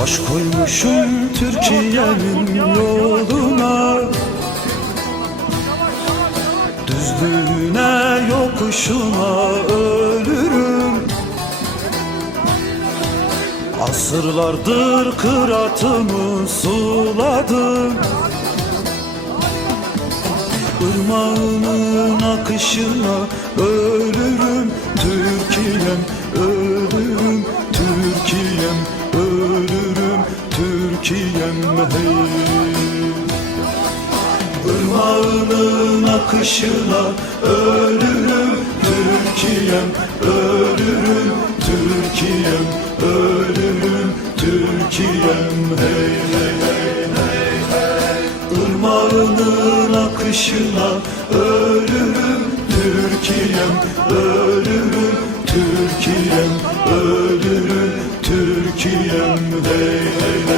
Baş koymuşum Türkiye'nin yoluna, düzlüğüne yokuşuna ölürüm. Asırlardır kıratımı suladım, Irmağının akışına ölürüm. Türkiye'm ölürüm, Türkiye'm ölürüm, Türkiye'm hey. Irmağının akışına ölürüm, Türkiye'm ölürüm, Türkiye'm ölürüm, Türkiye'm hey hey hey hey hey. Irmağının akışına ölürüm, Türkiye'm ölürüm, Türkiye'm ölürüm, Türkiye'm hey hey hey.